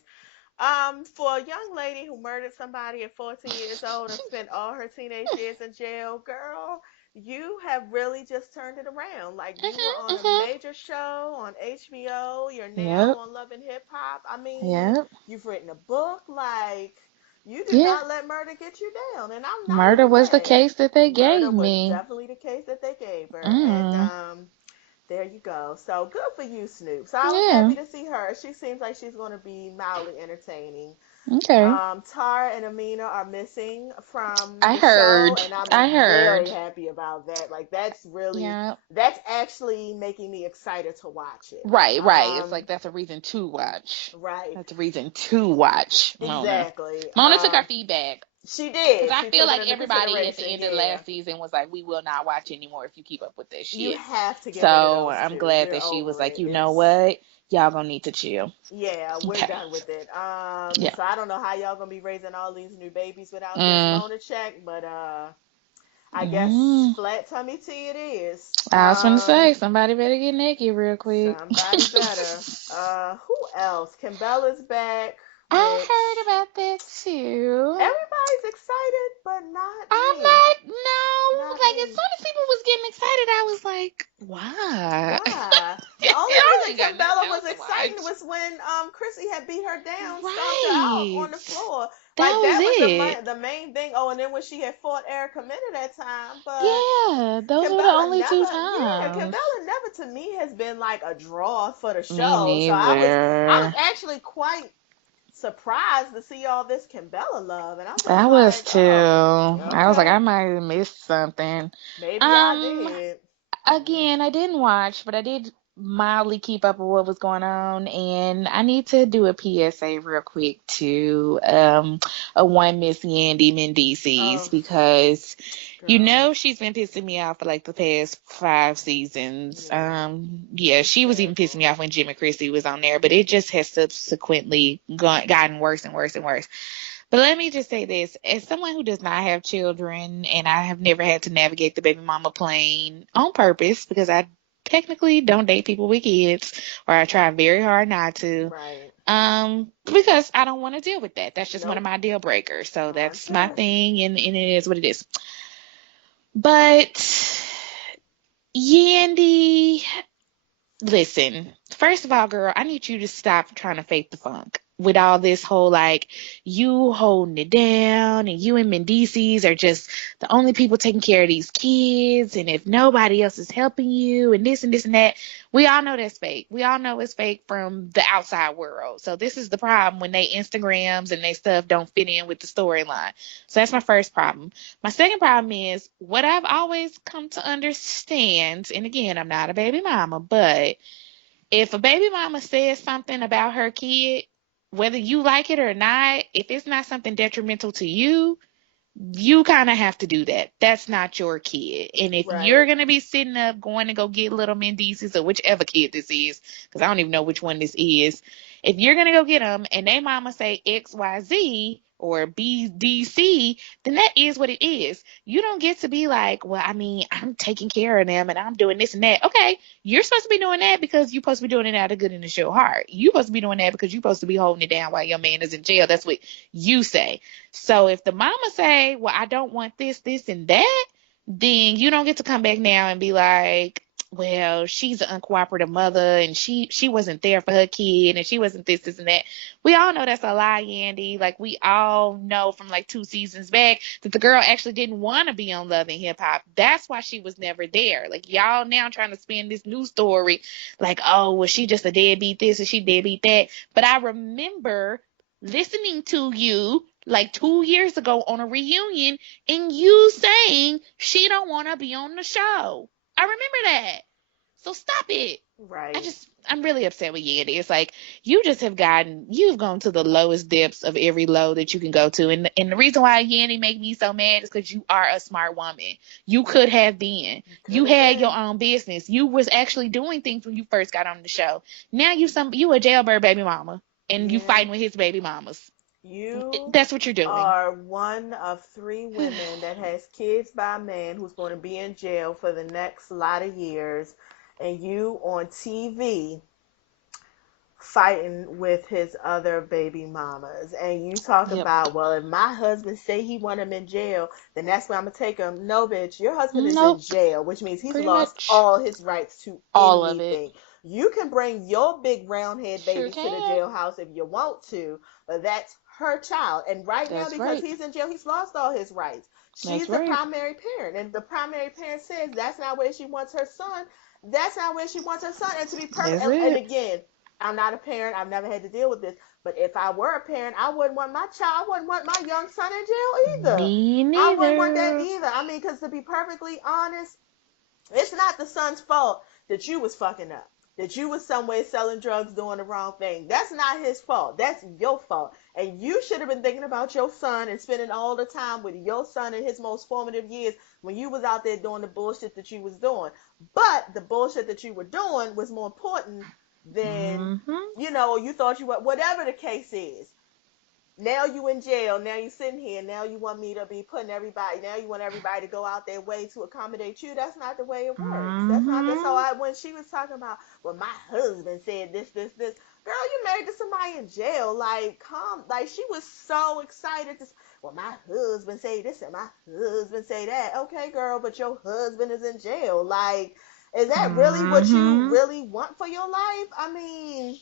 For a young lady who murdered somebody at 14 years old and spent all her teenage years in jail, girl, you have really just turned it around. Like, you were on a Mhm. major show on HBO. You're now Yep. on Love and Hip Hop. I mean, Yep. you've written a book. Like, you did Yeah. not let murder get you down, and I'm not Murder even was the mad. case that they Murder gave was me. definitely the case that they gave her, and Mm. there you go. So good for you, Snoop. So I was Yeah. happy to see her. She seems like she's going to be mildly entertaining. Okay. Tara and Amina are missing from I the show, heard. and I'm I very heard. happy about that. Like, that's really, Yeah. that's actually making me excited to watch it. Right, right. It's like that's a reason to watch. Right, That's a reason to watch Mona. exactly. Mona took our feedback. She Because did. I She feel took it like into everybody at the consideration. end of the Yeah, last season was like, we will not watch anymore if you keep up with that you shit. have to get rid of So those I'm two. glad We're that she was over like, it. you know It's what? Y'all gonna need to chill. Yeah, we're Okay. done with it. Yeah. So I don't know how y'all gonna be raising all these new babies without this Mm. Mona check, but I guess Mm. flat tummy tea it is. I was gonna say somebody better get naked real quick. Somebody better. Who else? Kimbella's back, I which heard about that too. everybody's excited, but not I'm me. not, no, Not like as me. soon as people was getting excited, I was like, why? Why? The only I reason ain't got nothing Kimbella else was to exciting watch. was when Chrissy had beat her down, stomped her out Right. on the floor. That Like, was that was it. the main thing. Oh, and then when she had fought Erica Mena that time, but Yeah, those were the Kimbella only two never, yeah, times. Kimbella never to me has been like a draw for the Me show. So I was neither. actually quite surprised to see all this Kimbella love, and I'm just I was like, too. oh, I was like, okay, I might have missed something. maybe I Um, did. Again, I didn't watch, but I did mildly keep up with what was going on, and I need to do a PSA real quick to a one Miss Yandy Mendices Oh, because girl, she's been pissing me off for like the past 5 seasons. yeah, Yeah, it's she was even pissing terrible. me off when Jimmy Christie was on there, but it just has subsequently gotten worse and worse and worse. But let me just say this. As someone who does not have children, and I have never had to navigate the baby mama plane on purpose because I technically don't date people with kids, or I try very hard not to. Right. Because I don't want to deal with that. That's just one of Nope. my deal breakers. So that's my Okay. thing, and it is what it is. But Yandy, listen, first of all, girl, I need you to stop trying to fake the funk with all this whole like you holding it down and you and Mendices are just the only people taking care of these kids. And if nobody else is helping you and this and that, we all know that's fake. We all know it's fake from the outside world. So this is the problem when they Instagrams and they stuff don't fit in with the storyline. So that's my first problem. My second problem is what I've always come to understand, and again, I'm not a baby mama, but if a baby mama says something about her kid, whether you like it or not, if it's not something detrimental to you, you kind of have to do that. That's not your kid. And if you're Right. going to be sitting up going to go get little Mendices or whichever kid this is, because I don't even know which one this is, if you're going to go get them and they mama say XYZ or BDC, then that is what it is. You don't get to be like, well, I mean, I'm taking care of them and I'm doing this and that. Okay, you're supposed to be doing that because you're supposed to be doing it out of goodness of your heart. You're supposed to be doing that because you're supposed to be holding it down while your man is in jail. That's what you say. So if the mama say, well, I don't want this, and that, then you don't get to come back now and be like, well, she's an uncooperative mother and she wasn't there for her kid and she wasn't this, and that. We all know that's a lie, Andy. Like we all know from like 2 seasons back that the girl actually didn't want to be on Love and Hip Hop. That's why she was never there. Like y'all now trying to spin this new story like, oh, well, she just a deadbeat this and she deadbeat that. But I remember listening to you like 2 years ago on a reunion and you saying she don't want to be on the show. I remember that. So stop it. Right. I'm really upset with Yandy. It's like you've gone to the lowest depths of every low that you can go to. And the reason why Yandy make me so mad is because you are a smart woman. You could have been. Could You have had your been. own business. You was actually doing things when you first got on the show. Now you a jailbird baby mama and you Yeah. fighting with his baby mamas. You That's what you're doing. are one of three women that has kids by a man who's going to be in jail for the next lot of years, and you on TV fighting with his other baby mamas, and you talk Yep. about, well, if my husband say he want him in jail, then that's where I'm gonna take him. No, bitch, your husband is in Nope. jail, which means he's Pretty lost much all his rights to all of it. anything. You can bring your big round head Sure babies to the can. jailhouse if you want to, but that's her child, and right now That's because right. he's in jail, he's lost all his rights. She's That's the right. primary parent, and the primary parent says that's not where she wants her son. That's not where she wants her son. And to be perfect, That's and it. again, I'm not a parent. I've never had to deal with this. But if I were a parent, I wouldn't want my child, I wouldn't want my young son in jail either. Me I wouldn't want that neither. either. I mean, because to be perfectly honest, it's not the son's fault that you was fucking up. That you was somewhere selling drugs, doing the wrong thing. That's not his fault. That's your fault. And you should have been thinking about your son and spending all the time with your son in his most formative years when you was out there doing the bullshit that you was doing. But the bullshit that you were doing was more important than, Mm-hmm. you thought you were, whatever the case is. Now you in jail. Now you sitting here. Now you want me to be putting everybody. Now you want everybody to go out their way to accommodate you. That's not the way it works. That's not. That's so. Mm-hmm. When she was talking about, well, my husband said this. Girl, you married to somebody in jail. Like, come. Like she was so excited to. Well, my husband say this and my husband say that. Okay, girl, but your husband is in jail. Like, is that really what you Mm-hmm. really want for your life? I mean,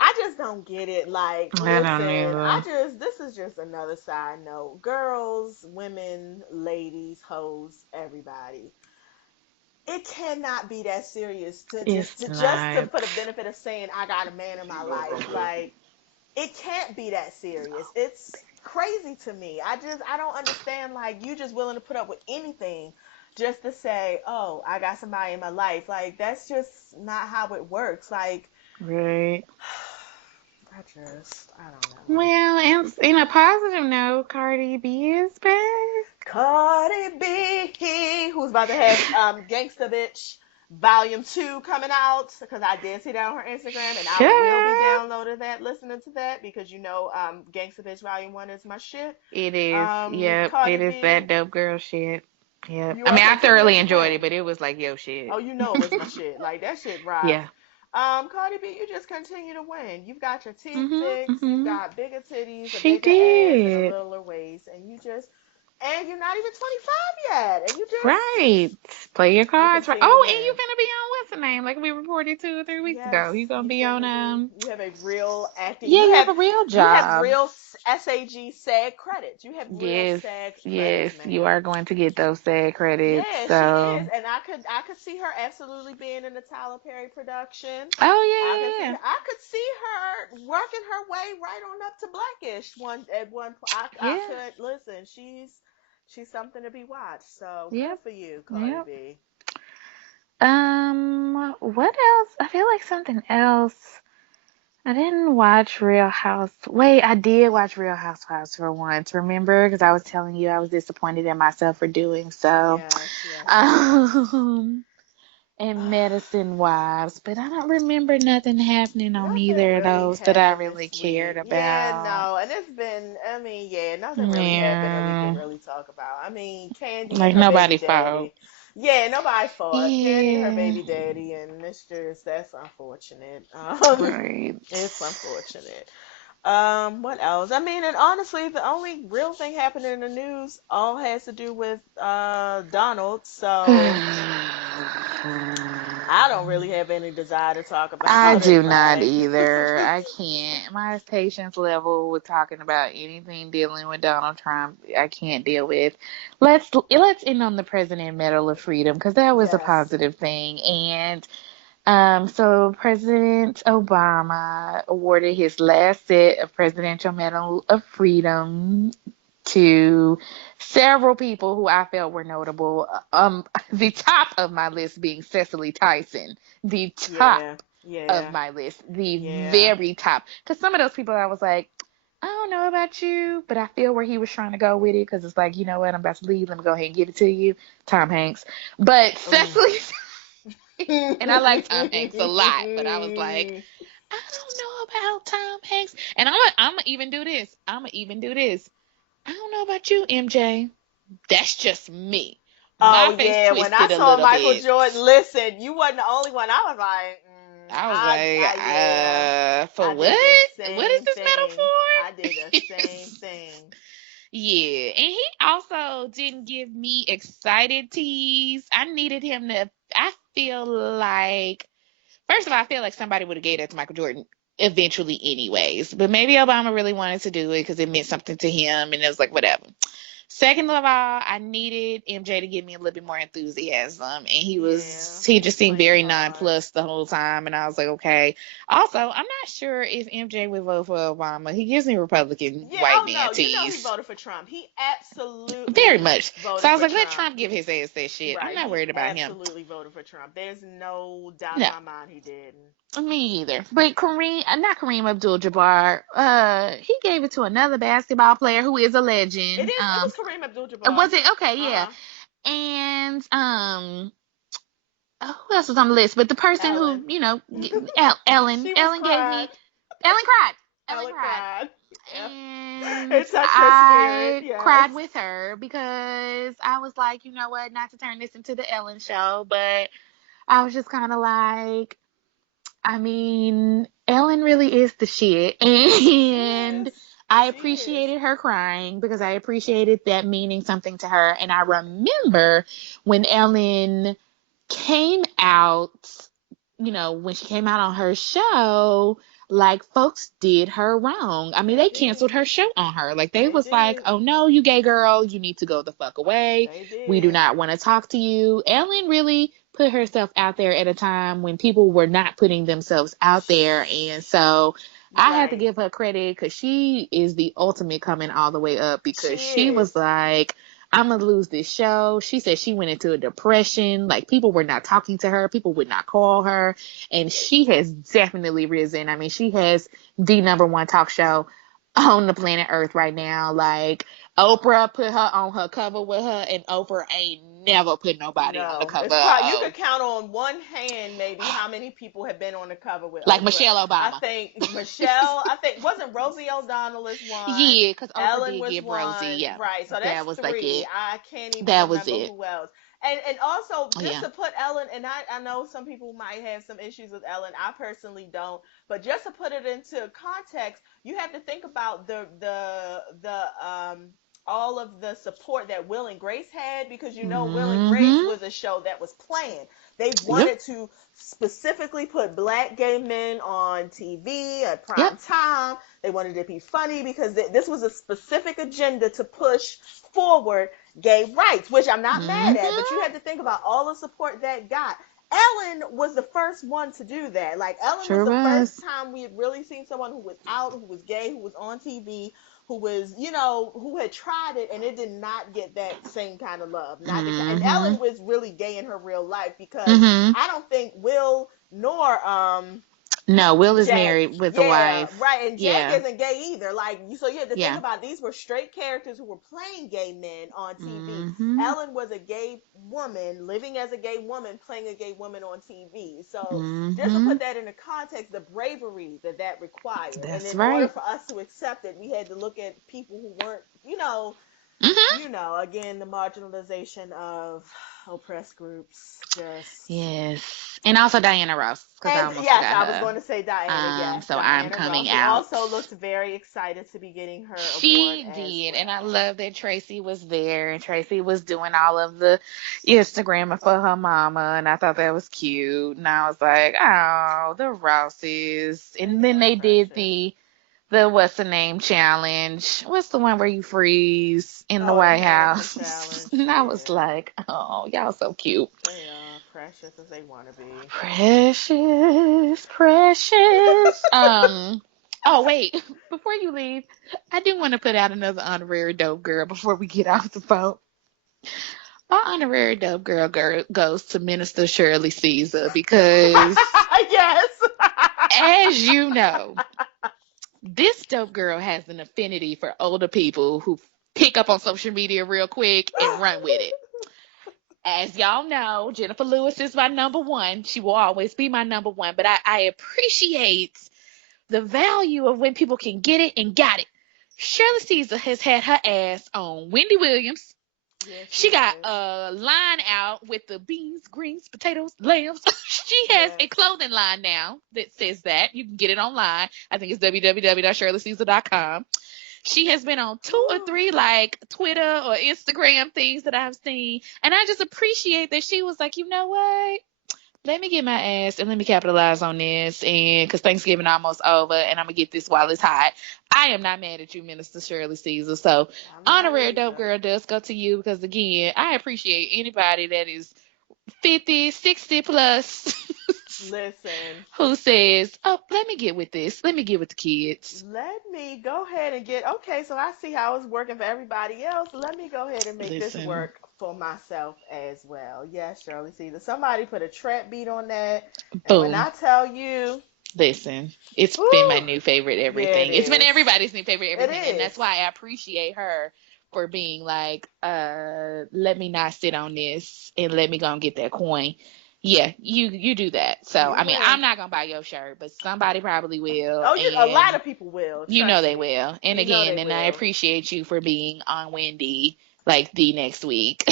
I just don't get it. Like, I don't listen, either. this is just another side note. Girls, women, ladies, hoes, everybody. It cannot be that serious to just It's to just to not. for the benefit of saying I got a man in my life. Like, it can't be that serious. It's crazy to me. I don't understand. Like, you just willing to put up with anything just to say, oh, I got somebody in my life. Like, that's just not how it works. Like, Right. I don't know. Well, and in a positive note, Cardi B is back. Cardi B, who's about to have Gangsta Bitch. Volume 2 coming out, because I did see that on her Instagram, and I will be Sure. downloading that, listening to that, because Gangsta Bitch Volume 1 is my shit. It is. Yep. It Cardi is that B, dope girl shit. Yep. you I are mean, I continuing thoroughly to enjoyed win. it, but it was like, yo, Oh, shit. you know it was my shit. Like, that shit rocked. Yeah. Cardi B, you just continue to win. You've got your teeth Mhm. fixed. You've Mhm. got bigger titties, a She bigger ass, and a did. littler waist, and you're not even 25 yet, and Right. Play your you cards right. continue to Oh, and you win. finna be on what's the name? Like we reported 2 or 3 weeks Yes, ago. You gonna you be on finna be. You have a real acting. Yeah, you have a real You have job. real SAG SAG credits. You have real Yes, SAG yes, credits, you ma'am. are going to get those SAG credits. Yeah, she is, So, and I could see her absolutely being in the Tyler Perry production. oh yeah, yeah, I could see her working her way right on up to Blackish one point. I yeah, could listen. She's something to be watched. So yeah, good for you, Cardi yep, B. yep. What else? I feel like something else. I didn't watch Real House. Wait, I did watch Real Housewives for once. Remember? Because I was telling you I was disappointed in myself for doing so. Yes, yes, yes. Um, and Medicine Wives, but I don't remember nothing happening on Nothing either of really those that I happened really this cared week. Yeah, about. no, and it's been, I mean, yeah, nothing really happened that we can Yeah, really talk about. I mean, Candy and like her baby nobody fought. daddy. Yeah, nobody fought. Candy and her Yeah, baby daddy, and that's unfortunate. right. It's unfortunate. What else? I mean, and honestly, the only real thing happening in the news all has to do with Donald. So I don't really have any desire to talk I about it. do not Like, either. I can't. My patience level with talking about anything dealing with Donald Trump, I can't deal with. Let's end on the President Medal of Freedom because that was a yes, positive thing. And so President Obama awarded his last set of Presidential Medal of Freedom to several people who I felt were notable. The top of my list being Cecily Tyson. The top yeah, of yeah, my list, the yeah. very top. Because some of those people I was like, I don't know about you, but I feel where he was trying to go with it. Because it's like, you know what, I'm about to leave. Let me go ahead and give it to you, Tom Hanks. But Ooh. Cecily, and I like Tom Hanks a lot, but I was like, I don't know about Tom Hanks. And I'm gonna even do this. I'm gonna even do this. I don't know about you, MJ. That's just me. Oh My face yeah, when I twisted a saw little Michael bit. Jordan, listen, you wasn't the only one. I was like, I was like, yeah, for I did the what? What is same this medal thing. I did the for? same thing. Yeah, and he also didn't give me excited tease. I needed him to. I feel like, first of all, I feel like somebody would have gave that to Michael Jordan eventually, anyways. But maybe Obama really wanted to do it because it meant something to him, and it was like whatever. Second of all, I needed MJ to give me a little bit more enthusiasm, and Yeah, he he just seemed played very hard. nonplussed the whole time, and I was like, okay. Also, I'm not sure if MJ would vote for Obama. He gives me Republican Yeah, white oh man no, you know he tease. voted for Trump. He Very absolutely much. So voted I was for like, let Trump. Trump give his ass that shit. I'm Right, not he worried about him. absolutely voted for Trump. There's no doubt in No, my mind he didn't. me either. But not Kareem Abdul-Jabbar. He gave it to another basketball player who is a legend. It was Kareem Abdul-Jabbar. Was it okay? Yeah. Uh-huh. And who else was on the list? But the person Ellen. who, Ellen, She was Ellen gave cried. me, Ellen cried. Ellen Ellen cried. cried. Yeah. And It touched her spirit, I yes. cried with her because I was like, you know what, not to turn this into the Ellen show, but I was just kind of like, I mean, Ellen really is the shit. She And is. I She is. appreciated her crying because I appreciated that meaning something to her. And I remember when Ellen came out, when she came out on her show, like folks did her wrong. I mean, They they did. canceled her show on her. Like they They was like, did. "Oh no, you gay girl, you need to go the fuck away. They We do did. not want to talk to you." Ellen really put herself out there at a time when people were not putting themselves out there, and so I had to Right. give her credit because she is the ultimate coming all the way up because She she was is. like, I'm gonna lose this show. She said she went into a depression. Like people were not talking to her, people would not call her, and she has definitely risen. I mean, she has the number one talk show on the planet Earth right now. Like Oprah put her on her cover with her, and Oprah ain't never put nobody on the No, cover it's probably you of. could count on one hand maybe how many people have been on the cover with Like Oprah. Michelle I Obama. think Michelle. I think wasn't Rosie O'Donnell is one. Yeah, because Oprah Ellen did was give Rosie. one. Yeah, Right. So that's that was like three. it. I can't even That was remember it. who else. And also just Yeah. to put Ellen, and I know some people might have some issues with Ellen. I personally don't. But just to put it into context, you have to think about the all of the support that Will and Grace had, because Will and Grace Mm-hmm. was a show that was planned. They Yep. wanted to specifically put black gay men on TV at Yep. prime time. They wanted to be funny because this was a specific agenda to push forward gay rights, which I'm not mad at, but you Mm-hmm. have to think about all the support that got. Ellen was the first one to do that. Like, Ellen was Sure the first was. time we had really seen someone who was out, who was gay, who was on TV, who was, who had tried it, and it did not get that same kind of love. Not the, and Mm-hmm. Ellen was really gay in her real life, because Mm-hmm. I don't think Will nor No, Will is Jack. married with a Yeah, wife. right. And Jack Yeah. isn't gay either. Like, so you have to think Yeah. about, these were straight characters who were playing gay men on TV. Mm-hmm. Ellen was a gay woman living as a gay woman playing a gay woman on TV. So just to Mm-hmm. put that into context, the bravery that required, and That's in order right. for us to accept it, we had to look at people who weren't, Mm-hmm. again, the marginalization of oppressed groups. Just Yes. And also Diana Ross, because I and almost yes, forgot I was her. going to say Diana. Yes, So I'm Diana Ross, coming who out. also looks very excited to be getting her award She as did, and I well. love that Tracy was there, and Tracy was doing all of the Instagramming for her mama, and I thought that was cute. And I was like, oh, the Rosses. They And then so they did precious. the what's the name challenge. What's the one where you freeze in the Oh, the White mannequin House? challenge. And I was Yeah, like, oh, y'all so cute. they are precious as they want to be. Precious, precious. Oh wait, before you leave, I do want to put out another honorary dope girl before we get off the phone. My honorary dope girl goes to Minister Shirley Caesar because, Yes. as you know, this dope girl has an affinity for older people who pick up on social media real quick and run with it. As y'all know, Jennifer Lewis is my number one. She will always be my number one, but I appreciate the value of when people can get it and got it. Shirley Caesar has had her ass on Wendy Williams. Yes, she She got has. a line out with the beans, greens, potatoes, lambs. She has a Yes. clothing line now that says that. You can get it online. I think it's www.shirleycaesar.com. She has been on two or Whew. three like Twitter or Instagram things that I've seen. And I just appreciate that she was like, you know what? Let me get my ass and let me capitalize on this. And because Thanksgiving almost over, and I'm gonna get this while it's hot. I am not mad at you, Minister Shirley Caesar. So I'm not honorary dope either. girl does go to you because again, I appreciate anybody that is 50, 60 plus Listen, who says, "Oh, let me get with this. Let me get with the kids." let me go ahead and get, okay, so I see how it's working for everybody else. Let me go ahead and make this Listen, work for myself as well. Yes, Shirley Caesar. Somebody put a trap beat on that. And when boom. I tell you, Listen, it's been my whew, new favorite yeah, it everything. It's been is. everybody's new favorite It everything, and is. that's why I appreciate her for being like, let me not sit on this and let me go and get that coin. Yeah, you do that. So You I mean, will. I'm not gonna buy your shirt, but somebody probably will, Oh, a lot and of people will. you know Trust they me. will. And You know again, they and I will. appreciate you for being on Wendy like the next week.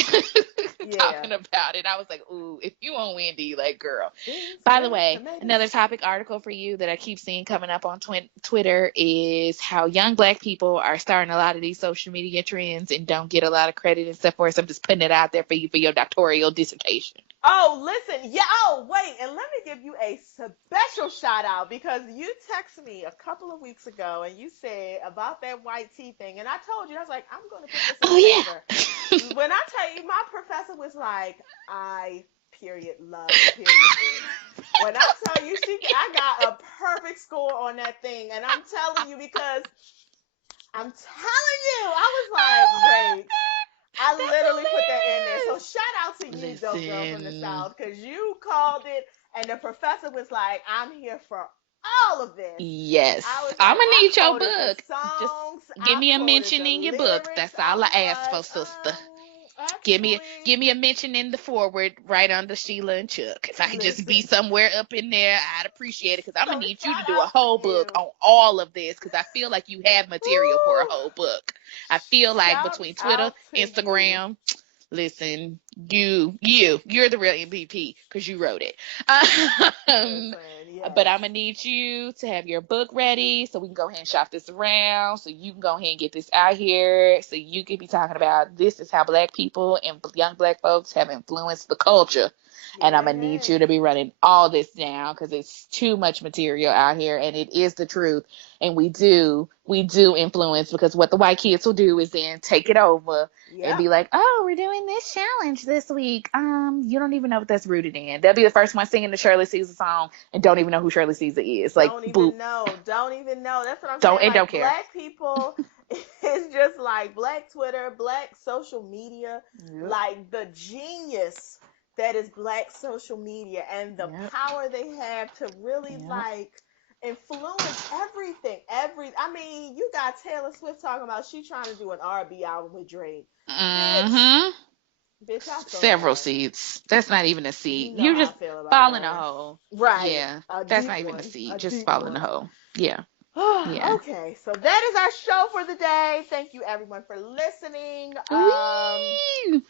Yeah. Talking about it. I was like, ooh, if you on Wendy, like girl. Beans, By the greens, way, another tomatoes. topic article for you that I keep seeing coming up on Twitter is how young black people are starting a lot of these social media trends and don't get a lot of credit and stuff for it. So I'm just putting it out there for you for your doctoral dissertation. Oh, listen. Yeah. Oh, wait. And let me give you a special shout out, because you texted me a couple of weeks ago and you said about that white tea thing. And I told you, I was like, I'm going to put this in Oh the paper. yeah. When I tell you, my professor was like, I, period, love, period, it. When I tell you, I got a perfect score on that thing. And I'm telling you, because I'm telling you, I was like, wait. I literally put that in there. So shout out to you, That's dope girl from the hilarious. Listen. South, because you called it, and the professor was like, "I'm here for all of this. Yes. I was I'm like, gonna I need your quoted the book. Just songs, give I me a quoted mention the in your book. lyrics. That's I all I was ask for, like, sister. Give actually, me a mention in the forward right under Sheila and Chuck. If I could just be listen. somewhere up in there, I'd appreciate it because I'm So gonna need you to shout do a out to whole book you. on all of this because I feel like you have material for a Woo! whole book. I feel like Shout between Twitter, out to you. Instagram, listen, you're the real MVP because you wrote it. Um, Listen, but yes. I'm gonna need you to have your book ready so we can go ahead and shop this around. So you can go ahead and get this out here. So you can be talking about this is how Black people and young Black folks have influenced the culture. And I'm gonna need Yes. you to be running all this down because it's too much material out here, and it is the truth. And we do influence because what the white kids will do is then take it over and Yep. be like, "Oh, we're doing this challenge this week." You don't even know what that's rooted in. They'll be the first one singing the Shirley Caesar song and don't even know who Shirley Caesar is. Like, Don't boop, even know. Don't even know. That's what I'm don't saying. and don't Like care. black people is just like black Twitter, black social media, Yep, like the genius that is black social media and the yep, power they have to really yep. like influence everything. I mean, you got Taylor Swift talking about she trying to do an R&B album with Drake. Bitch, Mm-hmm. bitch, I saw Several that. seeds. That's not even a You seed. know You how I just feel about fall in a her. hole. Right. Yeah, A that's deep not even a one. seed. A Just deep fall in a one. hole. Yeah, yeah. Okay, so that is our show for the day. Thank you everyone for listening. Wee!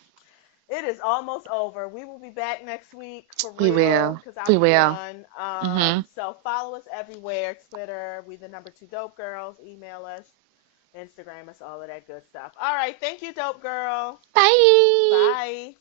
It is almost over. We will be back next week for We real will. because I'll We be will. done. Mm-hmm. So follow us everywhere: Twitter, we the number two dope girls. Email us, Instagram us, all of that good stuff. All right, thank you, dope girl. Bye. Bye.